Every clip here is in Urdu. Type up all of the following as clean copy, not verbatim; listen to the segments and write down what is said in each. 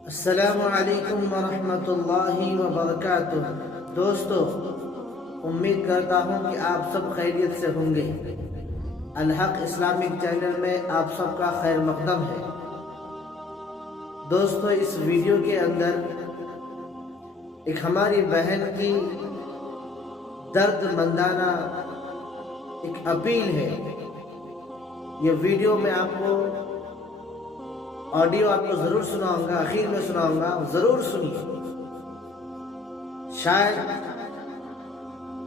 السلام علیکم ورحمۃ اللہ وبرکاتہ۔ دوستو، امید کرتا ہوں کہ آپ سب خیریت سے ہوں گے۔ الحق اسلامک چینل میں آپ سب کا خیر مقدم ہے۔ دوستو، اس ویڈیو کے اندر ایک ہماری بہن کی درد مندانہ ایک اپیل ہے۔ یہ ویڈیو میں آپ کو آڈیو آپ کو ضرور سناؤں گا، آخر میں سناؤں گا، ضرور سنیے۔ شاید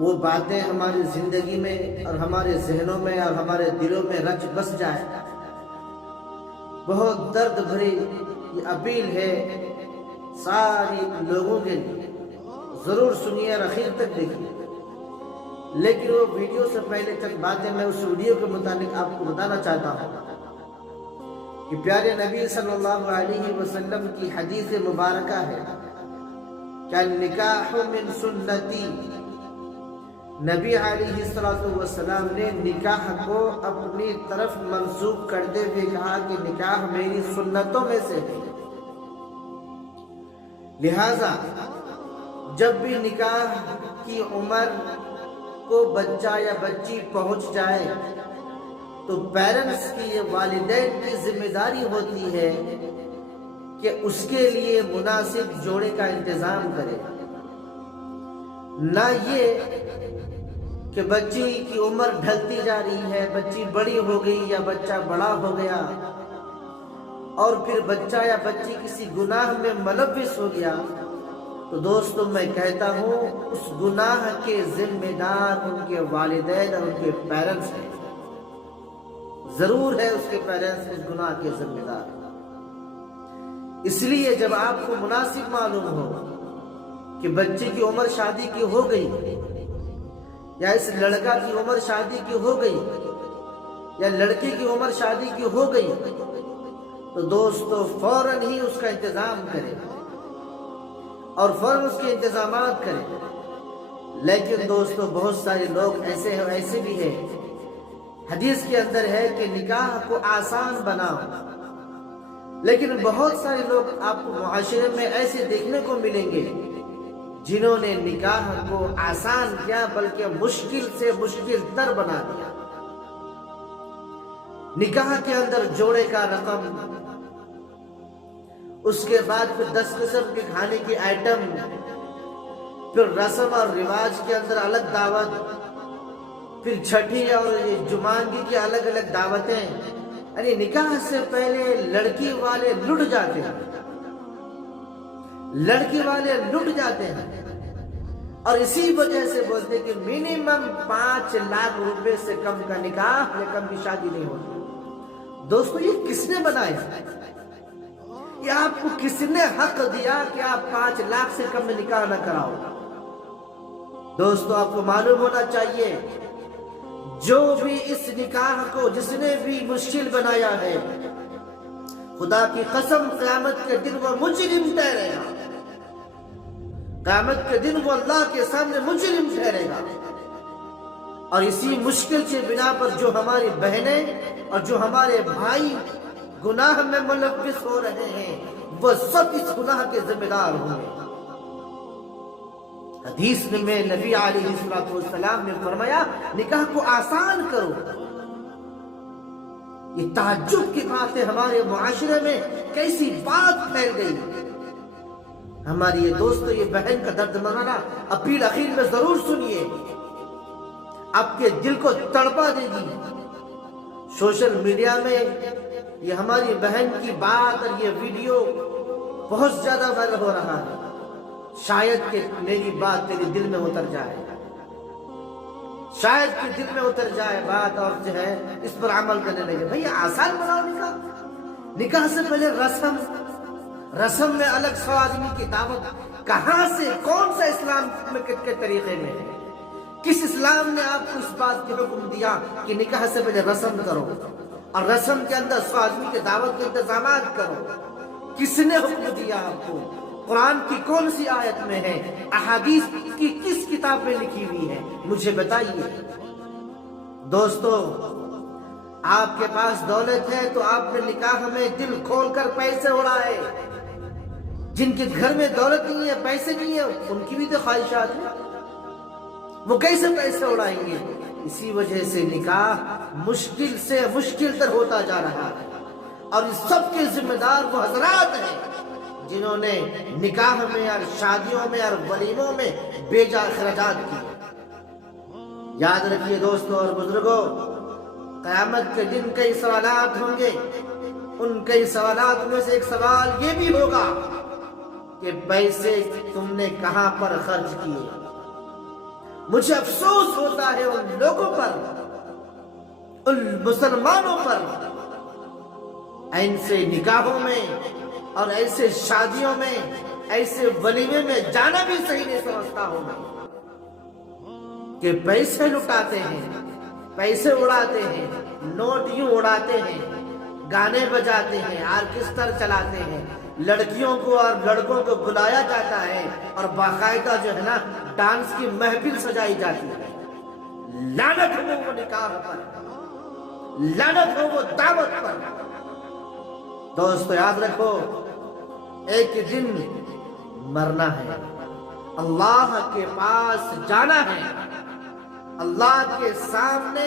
وہ باتیں ہماری زندگی میں اور ہمارے ذہنوں میں اور ہمارے دلوں میں رچ بس جائے۔ بہت درد بھری یہ اپیل ہے ساری لوگوں کے لیے، ضرور سنیے اور آخر تک دیکھیے۔ لیکن وہ ویڈیو سے پہلے چند باتیں میں اس ویڈیو کے متعلق آپ کو بتانا چاہتا ہوں کہ پیارے نبی صلی اللہ علیہ وسلم کی حدیث مبارکہ ہے کہ النکاح من سنتی۔ نبی علیہ السلام نے نکاح کو اپنی طرف منسوب کرتے ہوئے کہا کہ نکاح میری سنتوں میں سے ہے۔ لہذا جب بھی نکاح کی عمر کو بچہ یا بچی پہنچ جائے تو پیرنٹس کی، یہ والدین کی ذمہ داری ہوتی ہے کہ اس کے لیے مناسب جوڑے کا انتظام کرے۔ نہ یہ کہ بچی کی عمر ڈھلتی جا رہی ہے، بچی بڑی ہو گئی یا بچہ بڑا ہو گیا اور پھر بچہ یا بچی کسی گناہ میں ملوث ہو گیا، تو دوستو میں کہتا ہوں اس گناہ کے ذمہ دار ان کے والدین اور ان کے پیرنٹس ہیں۔ ضرور ہے اس کے پیرنٹس اس گناہ کے ذمہ دار۔ اس لیے جب آپ کو مناسب معلوم ہو کہ بچے کی عمر شادی کی ہو گئی یا اس لڑکا کی عمر شادی کی ہو گئی یا لڑکی کی عمر شادی کی ہو گئی، تو دوستو فوراً ہی اس کا انتظام کریں اور فوراً اس کے انتظامات کریں۔ لیکن دوستو بہت سارے لوگ ایسے بھی ہیں، حدیث کے اندر ہے کہ نکاح کو آسان بناؤ، لیکن بہت سارے لوگ آپ کو معاشرے میں ایسے دیکھنے کو ملیں گے جنہوں نے نکاح کو آسان کیا بلکہ مشکل سے مشکل تر بنا دیا۔ نکاح کے اندر جوڑے کا رقم، اس کے بعد پھر 10 قسم کے کھانے کی آئٹم، پھر رسم اور رواج کے اندر الگ دعوت، پھر چھٹی اور جمانگی کی الگ الگ دعوتیں۔ یعنی نکاح سے پہلے لڑکی والے لٹ جاتے ہیں، لڑکی والے لٹ جاتے ہیں اور اسی وجہ سے بولتے ہیں کہ منیمم 5 لاکھ روپے سے کم کا نکاح یا کم کی شادی نہیں ہوتی۔ دوستو یہ کس نے بنایا؟ یہ آپ کو کس نے حق دیا کہ آپ 5 لاکھ سے کم میں نکاح نہ کراؤ؟ دوستو آپ کو معلوم ہونا چاہیے، جو بھی اس نکاح کو جس نے بھی مشکل بنایا ہے، خدا کی قسم قیامت کے دن وہ مجرم ٹھہرے گا۔ قیامت کے دن وہ اللہ کے سامنے مجرم ٹھہرے گا۔ اور اسی مشکل کے بنا پر جو ہماری بہنیں اور جو ہمارے بھائی گناہ میں ملوث ہو رہے ہیں، وہ سب اس گناہ کے ذمہ دار ہوں گے۔ حدیث میں نبی علیہ السلام نے فرمایا نکاح کو آسان کرو۔ یہ تعجب کی بات ہے، ہمارے معاشرے میں کیسی بات پھیل گئی۔ ہماری یہ دوستو، یہ بہن کا درد مندانہ اپیل آخر میں ضرور سنیے، آپ کے دل کو تڑپا دے گی۔ سوشل میڈیا میں یہ ہماری بہن کی بات اور یہ ویڈیو بہت زیادہ وائرل ہو رہا ہے۔ شاید کہ میری بات تیرے دل میں اتر جائے، شاید کہ دل میں اتر جائے بات اور جو ہے اس پر عمل کرنے لگے۔ بھئی آسان بناؤ نکاح۔ نکاح سے پہلے رسم میں الگ 100 آدمی کی دعوت، کہاں سے، کون سا اسلام میں کے طریقے میں ہے؟ کس اسلام نے آپ کو اس بات کی حکم دیا کہ نکاح سے پہلے رسم کرو اور رسم کے اندر 100 آدمی کی دعوت کے انتظامات کرو؟ کس نے حکم دیا آپ کو؟ قرآن کی کون سی آیت میں ہے؟ احادیث کی کس کتاب میں لکھی ہوئی ہے؟ مجھے بتائیے۔ دوستو آپ کے پاس دولت ہے تو آپ نے نکاح میں دل کھول کر پیسے اڑائے، جن کے گھر میں دولت نہیں ہے، پیسے نہیں ہے، ان کی بھی تو خواہشات ہیں، وہ کیسے پیسے اڑائیں گے؟ اسی وجہ سے نکاح مشکل سے مشکل تر ہوتا جا رہا ہے، اور اس سب کے ذمہ دار وہ حضرات ہیں جنہوں نے نکاح میں اور شادیوں میں اور ولیموں میں بے جا اخراجات کیے۔ یاد رکھیے دوستوں اور بزرگوں، قیامت کے دن کئی سوالات ہوں گے، ان کئی سوالات میں سے ایک سوال یہ بھی ہوگا کہ پیسے تم نے کہاں پر خرچ کیے۔ مجھے افسوس ہوتا ہے ان لوگوں پر، ان مسلمانوں پر، ایسے نکاحوں میں اور ایسے شادیوں میں، ایسے ولیمے میں جانا بھی صحیح نہیں سمجھتا ہوں میں، کہ پیسے لٹاتے ہیں، پیسے اڑاتے ہیں، نوٹ یوں اڑاتے ہیں، گانے بجاتے ہیں، آرکسٹر چلاتے ہیں، لڑکیوں کو اور لڑکوں کو بلایا جاتا ہے اور باقاعدہ جو ہے نا ڈانس کی محفل سجائی جاتی ہے۔ لعنت ہو وہ نکاح پر، لعنت ہو وہ دعوت پر۔ دوستو یاد رکھو، ایک دن مرنا ہے، اللہ کے پاس جانا ہے، اللہ کے سامنے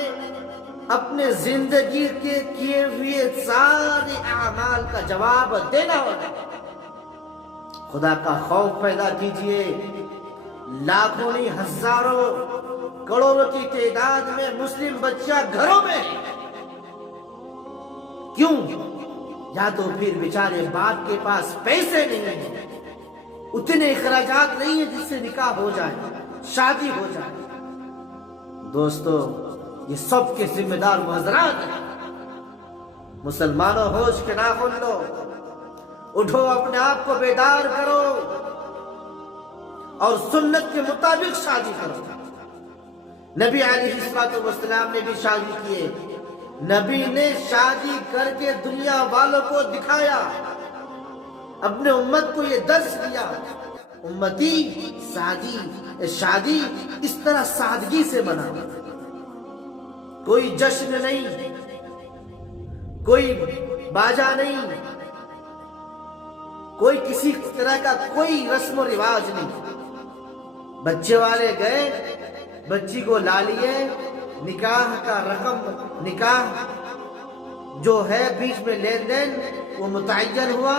اپنے زندگی کے کیے ہوئے سارے اعمال کا جواب دینا ہوگا۔ خدا کا خوف پیدا کیجئے۔ لاکھوں نہیں، ہزاروں کروڑوں کی تعداد میں مسلم بچہ گھروں میں، کیوں؟ یا تو پھر بیچارے باپ کے پاس پیسے نہیں ہیں، اتنے اخراجات نہیں ہیں جس سے نکاح ہو جائے، شادی ہو جائے۔ دوستو یہ سب کے ذمہ دار وہ حضرات ہیں۔ مسلمانوں ہوش کے ناخن لو، اٹھو، اپنے آپ کو بیدار کرو اور سنت کے مطابق شادی کرو۔ نبی علیہ السلام نے بھی شادی کیے، نبی نے شادی کر کے دنیا والوں کو دکھایا، اپنے امت کو یہ درس دیا، امتی شادی اس طرح سادگی سے بنا، کوئی جشن نہیں، کوئی باجا نہیں، کوئی کسی طرح کا کوئی رسم و رواج نہیں۔ بچے والے گئے، بچی کو لا لیے، نکاح کا رقم، نکاح جو ہے بیچ میں لین دین وہ متعین ہوا،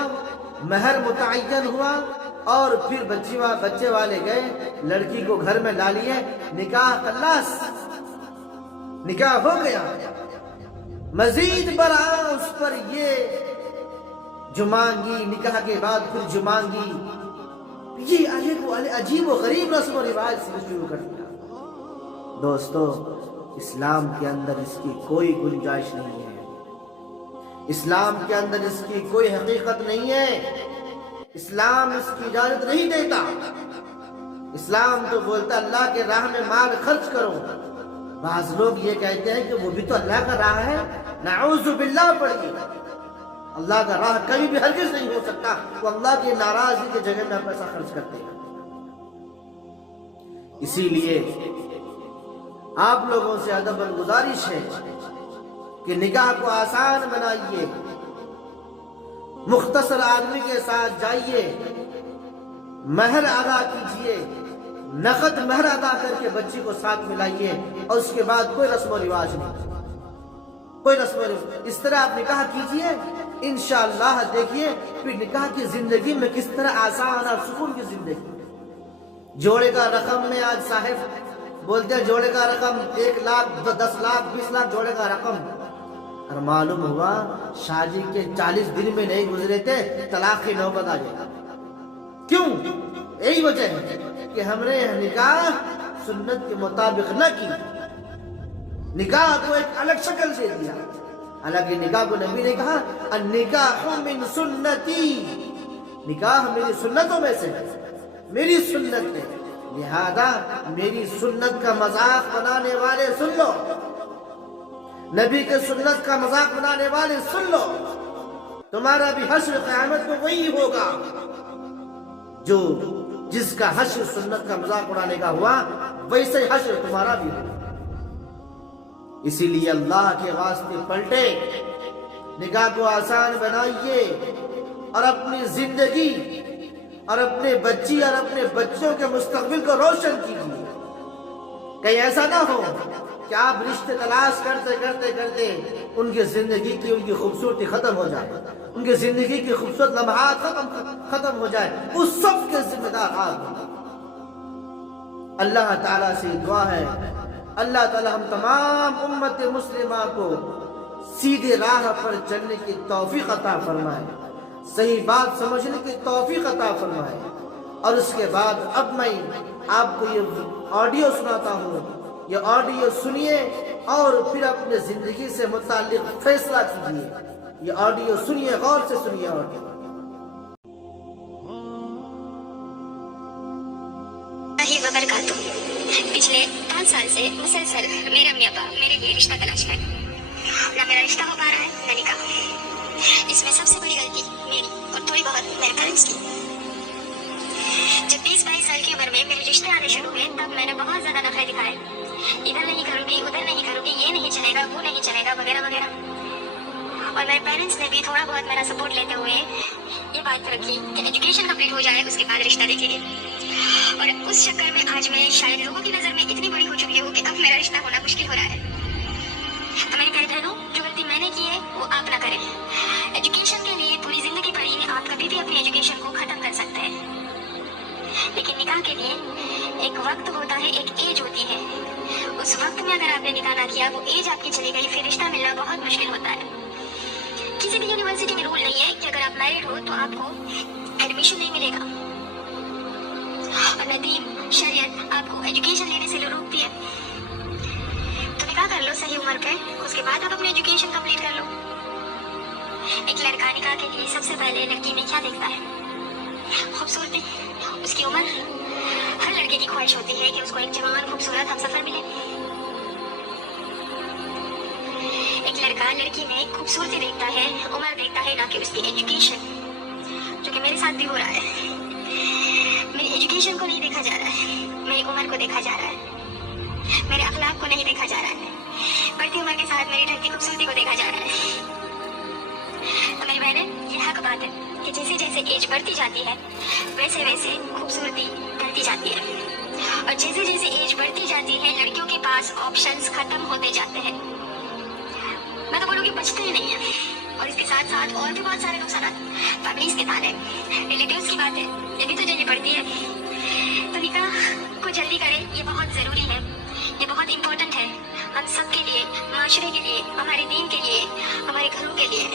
مہر متعین ہوا، اور پھر بچے والے گئے، لڑکی کو گھر میں لا لیے، نکاح خلاص، نکاح ہو گیا۔ مزید برآں اس پر یہ جمانگی، نکاح کے بعد پھر جمانگی، یہ عجیب و غریب رسم و رواج سے شروع کر دیا۔ دوستو اسلام کے اندر اس کی کوئی گنجائش نہیں ہے، اسلام کے اندر اس کی کوئی حقیقت نہیں ہے، اسلام اس کی اجازت نہیں دیتا۔ اسلام تو بولتا اللہ کے راہ میں مال خرچ کرو۔ بعض لوگ یہ کہتے ہیں کہ وہ بھی تو اللہ کا راہ ہے، نعوذ باللہ پڑھیے، اللہ کا راہ کبھی بھی ہرگز نہیں ہو سکتا، وہ اللہ کی ناراضگی کی جگہ میں پیسہ خرچ کرتے ہیں۔ اسی لیے آپ لوگوں سے ادب گزارش ہے کہ نکاح کو آسان بنائیے، مختصر آدمی کے ساتھ جائیے، مہر ادا کیجئے، نقد مہر ادا کر کے بچی کو ساتھ ملائیے، اور اس کے بعد کوئی رسم و رواج نہیں، کوئی رسم و رواج، اس طرح آپ نکاح کیجئے، انشاءاللہ دیکھیے پھر نکاح کی زندگی میں کس طرح آسان اور سکون کی زندگی۔ جوڑے کا رقم میں آج صاحب بولتے ہیں جوڑے کا رقم 1 لاکھ 10 لاکھ 20 لاکھ جوڑے کا رقم، اور معلوم ہوا شادی کے 40 دن میں نہیں گزرے تھے طلاق کی نوبت آ گئی۔ کیوں؟ یہی وجہ ہے کہ ہم نے نکاح سنت کے مطابق نہ کی، نکاح کو ایک الگ شکل دے دیا۔ حالانکہ نکاح کو نبی نے کہا النکاح من سنتی، نکاح میری سنتوں میں سے ہے، میری سنت ہے، لہذا میری سنت کا مذاق بنانے والے سن لو، نبی کے سنت کا مذاق بنانے والے سن لو، تمہارا بھی حشر قیامت میں وہی ہوگا جو جس کا حشر سنت کا مذاق اڑانے کا ہوا، ویسے حشر تمہارا بھی ہوگا۔ اسی لیے اللہ کے واسطے پلٹے، نکاح کو آسان بنائیے اور اپنی زندگی اور اپنے بچی اور اپنے بچوں کے مستقبل کو روشن کیجیے. کہیں ایسا نہ ہو کہ آپ رشتے تلاش کرتے کرتے کرتے ان کی زندگی کی ان کی خوبصورتی ختم ہو جائے, ان کی زندگی کی خوبصورت لمحات ختم ہو جائے. اس سب کے ذمہ دار آپ ہیں. اللہ تعالیٰ سے دعا ہے, اللہ تعالیٰ ہم تمام امت مسلمہ کو سیدھے راہ پر چلنے کی توفیق عطا فرمائے, صحیح بات سمجھنے کی توفیق عطا فرمائے. اور اس کے بعد اب میں آپ کو یہ آڈیو سناتا ہوں, یہ آڈیو سنیے اور پھر اپنے زندگی سے متعلق فیصلہ کیجیے. یہ آڈیو سنیے, غور سے سنیے آڈیو. وبرکاتہ. پچھلے 5 سال سے مسلسل میرے امی ابا میرے لیے رشتہ تلاش کر, نہ میرا رشتہ ہو پا رہا ہے نہ نکاح. اس میں سب سے بڑی غلطی میری اور تھوڑی بہت میرے پیرنٹس کی. جب 20-22 سال کی عمر میں میرے رشتے آنے شروع ہوئے تب میں نے بہت زیادہ نخرے دکھائے. ادھر نہیں کروں گی, ادھر نہیں کروں گی, یہ نہیں چلے گا, وہ نہیں چلے گا, وغیرہ وغیرہ. اور میرے پیرنٹس نے بھی تھوڑا بہت میرا سپورٹ لیتے ہوئے یہ بات رکھی کہ ایجوکیشن کمپلیٹ ہو جائے اس کے بعد رشتہ دیکھیں گے. اور اس چکر میں آج میں شاید لوگوں کی نظر میں اتنی بڑی ہو چکی ہوں کہ اب میرا رشتہ ہونا مشکل ہو رہا ہے. تو میری پیاری بہنوں, جو غلطی میں نے کی ہے وہ آپ نہ کریں. ایجوکیشن کے لیے پوری زندگی پڑھی ہے, آپ کبھی بھی اپنی ایجوکیشن کو ختم کر سکتے ہیں. لیکن نکاح کے لیے ایک وقت ہوتا ہے, ایک ایج ہوتی ہے. اس وقت میں اگر آپ نے نکاح نہ کیا, وہ ایج آپ کی چلی گئی, پھر رشتہ ملنا بہت مشکل ہوتا ہے. کسی بھی یونیورسٹی میں رول نہیں ہے کہ اگر آپ میرڈ ہو تو آپ کو ایڈمیشن نہیں ملے گا, اور نہ دین شریعت آپ کو ایجوکیشن لینے سے روکتی ہے. تو نکاح کر لو صحیح عمر پہ, اس کے بعد آپ اپنی ایجوکیشن کمپلیٹ کر لو. ایک لڑکا نکاح کے لیے سب سے پہلے لڑکی میں کیا دیکھتا ہے؟ خوبصورتی. اس کی عمر. ہر لڑکے کی خواہش ہوتی ہے کہ اس کو ایک جوان خوبصورت ہمسفر ملے. ایک لڑکا لڑکی میں خوبصورتی دیکھتا ہے, عمر دیکھتا ہے, نہ کہ اس کی ایجوکیشن, جو کہ میرے ساتھ بھی ہو رہا ہے. میری ایجوکیشن کو نہیں دیکھا جا رہا ہے, میری عمر کو دیکھا جا رہا ہے, میرے اخلاق کو نہیں دیکھا جا رہا ہے, بڑھتی عمر کے ساتھ میری ڈھلتی خوبصورتی کو دیکھا جا رہا ہے. تو میری بہنیں, یہ حق بات ہے کہ جیسے جیسے ایج بڑھتی جاتی ہے ویسے ویسے خوبصورتی ڈھلتی جاتی ہے, اور جیسے جیسے ایج بڑھتی جاتی ہے لڑکیوں کے پاس آپشنز ختم ہوتے جاتے ہیں. میں تو بولوں کہ بچتے ہی نہیں ہیں. اور اس کے ساتھ ساتھ اور بھی بہت سارے نقصانات, فیملیز کے تانے, ریلیٹیوز کی باتیں, یہ بھی تو جلدی پڑتی ہے. تو نکاح کو جلدی کریں, یہ بہت ضروری ہے, یہ بہت امپورٹنٹ ہے ہم سب کے لیے, معاشرے کے لیے, ہمارے دین کے لیے, ہمارے گھروں کے لیے.